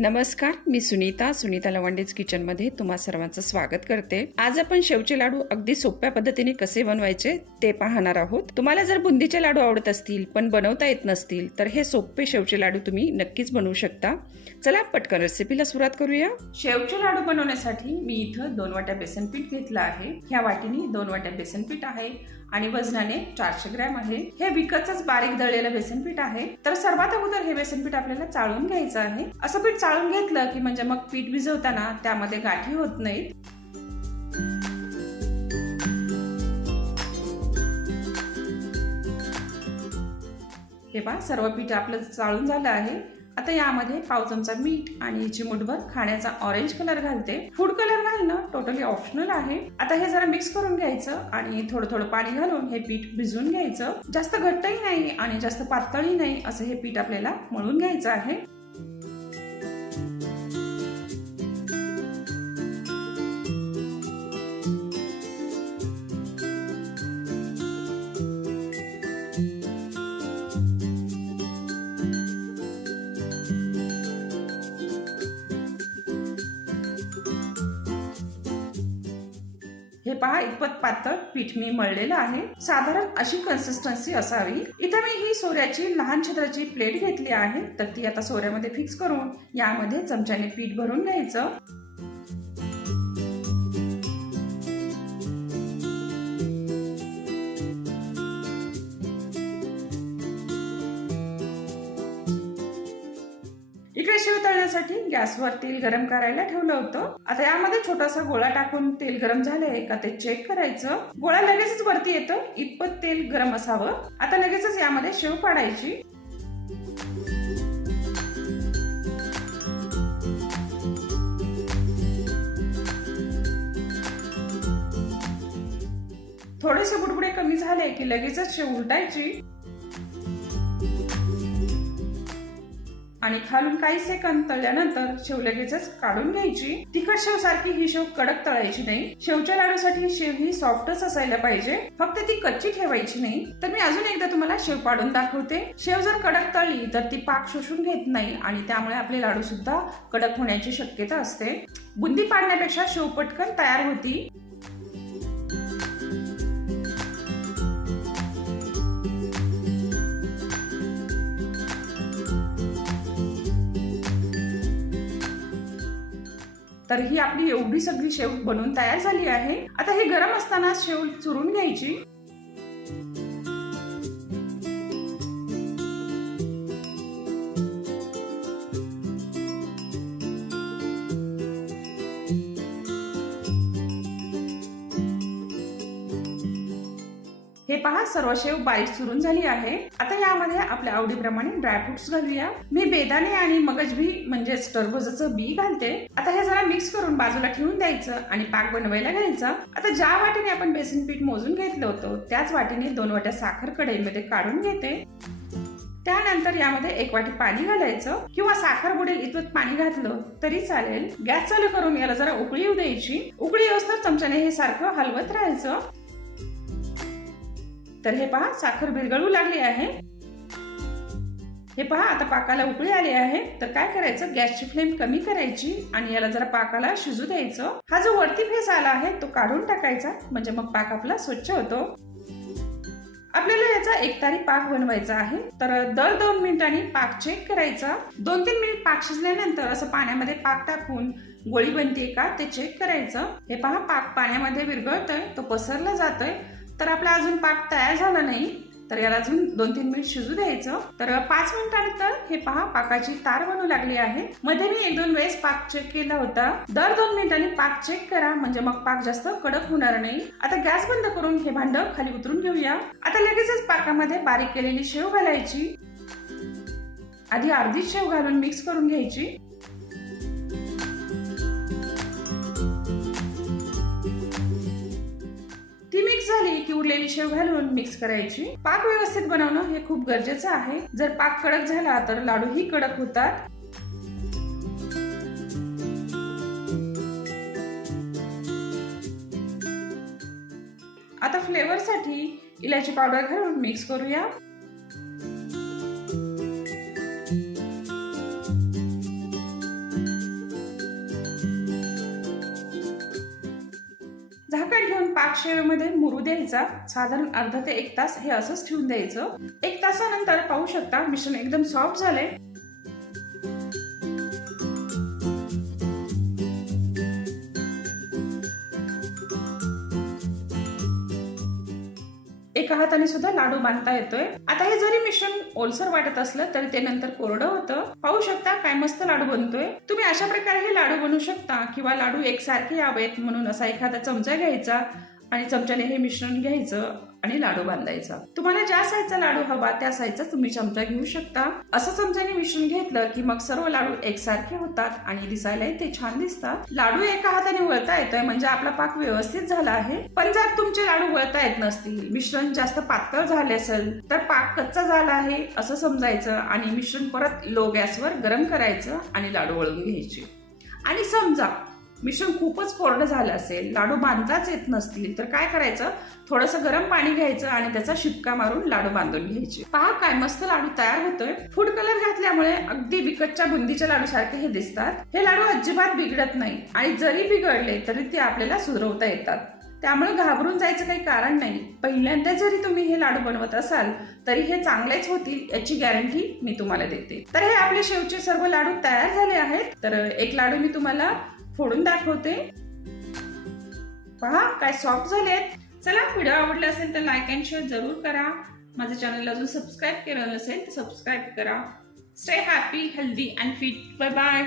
नमस्कार मी सुनीता सुनीता लवंडेज किचनमध्ये तुम्हा सर्वांचं स्वागत करते. आज आपण शेवचे लाडू अगदी सोप्या पद्धतीने कसे बनवायचे ते पाहणार आहोत. तुम्हाला जर बुंदीचे लाडू आवडत असतील पण बनवता येत नसतील तर हे सोपे शेवचे लाडू तुम्ही नक्कीच बनवू शकता. चला पटकन रेसिपीला सुरुवात करूया. शेवचे लाडू बनवण्यासाठी मी इथं दोन वाट्या बेसन पीठ घेतलं आहे. ह्या वाटीने दोन वाट्या बेसन पीठ आहे. आणि वजनाने चारशे ग्रॅम आहे. हे विकतच बारीक दळलेलं बेसन पीठ आहे. तर सर्वात अगोदर हे बेसन पीठ आपल्याला चाळून घ्यायचं आहे. असं पीठ चाळून घेतलं की म्हणजे मग पीठ भिजवताना त्यामध्ये गाठी होत नाहीत. हे पहा सर्व पीठ आपलं चाळून झालं आहे. आता यामध्ये पाव चमचा मीठ आणि चिमुटभर खाण्याचा ऑरेंज कलर घालते. फूड कलर घालणं टोटली ऑप्शनल आहे. आता हे जरा मिक्स करून घ्यायचं आणि थोडं थोडं पाणी घालून हे पीठ भिजवून घ्यायचं. जास्त घट्टही नाही आणि जास्त पातळही नाही असं हे पीठ आपल्याला मळून घ्यायचं आहे. हे पहा इतपत पातळ पीठ मी मळलेलं आहे. साधारण अशी कन्सिस्टन्सी असावी. इथं मी ही सोऱ्याची लहान छिद्राची प्लेट घेतली आहे. तर ती आता सोऱ्यामध्ये फिक्स करून यामध्ये चमच्याने पीठ भरून घ्यायचं. इकडे गॅसवर तेल गरम करायला ठेवलं होतं. आता यामध्ये छोटासा गोळा टाकून तेल गरम झालंय का ते चेक करायचं. गोळा लगेचच वरती येतं. इतपत तेल गरम असावं. आता लगेचच यामध्ये शेव पाडायची. थोडेसे बुडबुडे कमी झाले की लगेचच शेव उलटायची. आणि खालून काही सेकंद तळल्यानंतर शेव लगेचच काढून घ्यायची. तिखट शेव सारखी ही शेव कडक तळायची नाही. शेवच्या लाडूसाठी शेव ही सॉफ्टच असायला पाहिजे. फक्त ती कच्ची ठेवायची नाही. तर मी अजून एकदा तुम्हाला शेव पाडून दाखवते. शेव जर कडक तळली तर ती पाक शोषून घेत नाही आणि त्यामुळे आपले लाडू सुद्धा कडक होण्याची शक्यता असते. बुंदी पाडण्यापेक्षा शेव पटकन तयार होती. तर ही आपली एवढी सगळी शेव बनवून तयार झाली आहे. आता ही गरम असताना शेव चुरून घ्यायची. पहा सर्व शेव बारीक चुरून झाली आहे. आता यामध्ये आपल्या आवडीप्रमाणे ड्रायफ्रुट्स घालूया. मी बेदाणे आणि मगज बी म्हणजेच टरबुजाचं बी घालते. आता हे जरा मिक्स करून बाजूला ठेवून द्यायचं आणि पाक बनवायला घ्यायचं आता ज्या वाटीने आपण बेसन पीठ मोजून घेतलं होतं त्याच वाटेने दोन वाट्या साखर कढईमध्ये काढून घेते. त्यानंतर यामध्ये एक वाटी पाणी घालायचं. किंवा साखर बुडेल इतपत पाणी घातलं तरी चालेल. गॅस चालू करून याला जरा उकळी येऊ द्यायची. उकळी येऊस चमच्याने हे सारखं हलवत राहायचं. तर हे पहा साखर बिरगळू लागली आहे. हे पहा आता पाकाला उकळी आली आहे. तर काय करायचं? गॅसची फ्लेम कमी करायची आणि याला जरा पाकाला शिजू द्यायचं. हा जो वरती फेस आला आहे तो काढून टाकायचा. म्हणजे मग पाक आपला स्वच्छ होतो. आपल्याला याचा एक तारी पाक बनवायचा आहे. तर दर दोन मिनिटांनी पाक चेक करायचा. दोन तीन मिनिट पाक शिजल्यानंतर असं पाण्यामध्ये पाक टाकून गोळी बनते का ते चेक करायचं. हे पहा पाक पाण्यामध्ये विरघळतोय तो पसरला जातोय. तर आपला अजून पाक तयार झाला नाही. तर याला अजून दोन तीन मिनिट शिजू द्यायचं. तर पाच मिनिटानंतर हे पहा पाकाची तार बनू लागली आहे. मध्ये मी एक दोन वेळेस पाक चेक केला होता. दर दोन मिनिटांनी पाक चेक करा म्हणजे मग पाक जास्त कडक होणार नाही. आता गॅस बंद करून हे भांड खाली उतरून घेऊया. आता लगेचच पाकामध्ये बारीक केलेली शेव घालायची. आधी अर्धी शेव घालून मिक्स करून घ्यायची. की उरलेली शेव घालून मिक्स करायची. पाक व्यवस्थित बनवणं हे खूप गरजेचं आहे. जर पाक कडक झाला तर लाडूही कडक होतात. आता फ्लेवरसाठी इलायची पावडर घालून मिक्स करूया. पाकशेवेमध्ये मुरू द्यायचा. साधारण अर्धा ते एक तास हे असंच ठेवून द्यायचं. एक तासानंतर पाहू शकता मिश्रण एकदम सॉफ्ट झालंय. एका हाताने सुद्धा लाडू बांधता येतोय. आता हे जरी मिश्रण ओलसर वाटत असलं तरी ते नंतर कोरडं होतं. पाहू शकता काय मस्त लाडू बनतोय. तुम्ही अशा प्रकारे हे लाडू बनवू शकता किंवा लाडू एकसारखे यावेत म्हणून असा एखादा चमचा घ्यायचा. आणि चमच्याने हे मिश्रण घ्यायचं आणि लाडू बांधायचा. तुम्हाला ज्या साईजचा लाडू हवा त्या साईजचा तुम्ही चमचा घेऊ शकता. असं चमच्याने मिश्रण घेतलं की मग सर्व लाडू एकसारखे होतात आणि दिसायलाही ते छान दिसतात. लाडू एका हाताने वळता येतोय म्हणजे आपला पाक व्यवस्थित झाला आहे. पण जर तुमचे लाडू वळता येत नसतील मिश्रण जास्त पातळ झाले असेल तर पाक कच्चा झाला आहे असं समजायचं आणि मिश्रण परत लो गॅसवर गरम करायचं आणि लाडू वळून घ्यायचे. आणि समजा मिश्रण खूपच कोरडं झालं असेल लाडू बांधताच येत नसतील तर काय करायचं? थोडंसं गरम पाणी घ्यायचं आणि त्याचा शिपका मारून लाडू बांधून घ्यायचे. पहा काय मस्त लाडू तयार होतोय. फूड कलर घातल्यामुळे अगदी विकतच्या बुंदीच्या लाडू सारखे हे दिसतात. हे लाडू अजिबात बिघडत नाही आणि जरी बिघडले तरी ते आपल्याला सुधरवता येतात. त्यामुळे घाबरून जायचं काही कारण नाही. पहिल्यांदा जरी तुम्ही हे लाडू बनवत असाल तरी हे चांगलेच होतील याची गॅरंटी मी तुम्हाला देते. तर हे आपले शेवचे सर्व लाडू तयार झाले आहेत. तर एक लाडू मी तुम्हाला फोडून दाखवते. पहा काय सॉफ्ट झालेत. चला व्हिडिओ आवडला असेल तर लाईक अँड शेअर जरूर करा. माझं चॅनल अजून सबस्क्राईब केलं नसेल तर सबस्क्राईब करा. Stay happy healthy and fit bye bye